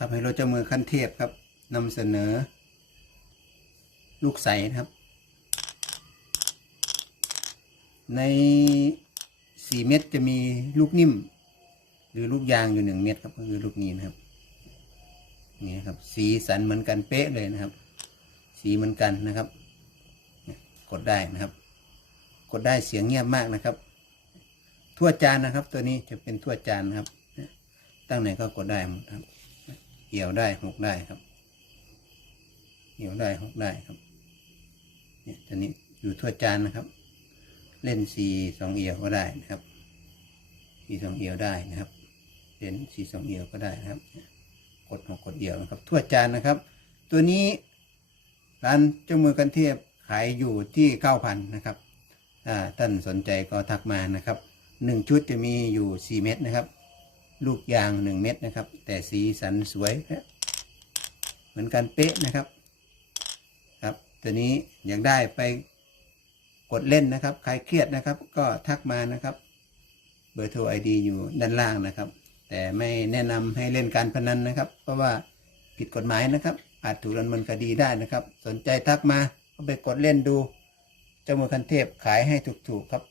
ครับให้เราเจ้ามือขั้นเทพครับนำเสนอ ลูกใสนะครับ ในสี่เม็ดจะมีลูกนิ่ม หรือลูกยางอยู่หนึ่งเม็ดครับก็คือลูกนี้นะครับนี่ครับ สีสันเหมือนกันเป๊ะเลยนะครับ สีเหมือนกันนะครับ กดได้นะครับ กดได้เสียงเงียบมากนะครับ ทั่วจานนะครับ ตัวนี้จะเป็นทั่วจานนะครับ ตั้งไหนก็กดได้หมดครับ เกี่ยวได้หกได้ครับเกี่ยวได้หกได้ครับ เนี่ยตัวนี้อยู่ทั่วจานนะครับ เล่นสี่สองเอียวก็ได้นะครับสีสองเอียวได้นะครับเล่นสี่สองเอียวก็ได้นะครับ กดหกกดเอียวนะครับ ทั่วจานนะครับ ตัวนี้ร้านเจ้ามือกันเทียบขายอยู่ที่เก้าพันนะครับถ้าท่านสนใจก็ทักมานะครับหนึ่งชุดจะมีอยู่สี่เม็ดนะครับ ลูกยางหนึ่งเม็ดนะครับ แต่สีสันสวยนะเหมือนกันเป๊ะนะครับ ครับตัวนี้อยากได้ไปกดเล่นนะครับ ใครเครียดนะครับ ก็ทักมานะครับ เบอร์โทรไอดีอยู่ด้านล่างนะครับ แต่ไม่แนะนำให้เล่นการพนันนะครับ เพราะว่าผิดกฎหมายนะครับ อาจถูกดำเนินคดีได้นะครับ สนใจทักมาก็ไปกดเล่นดูเจ้ามือคันเทพขายให้ถูกๆครับ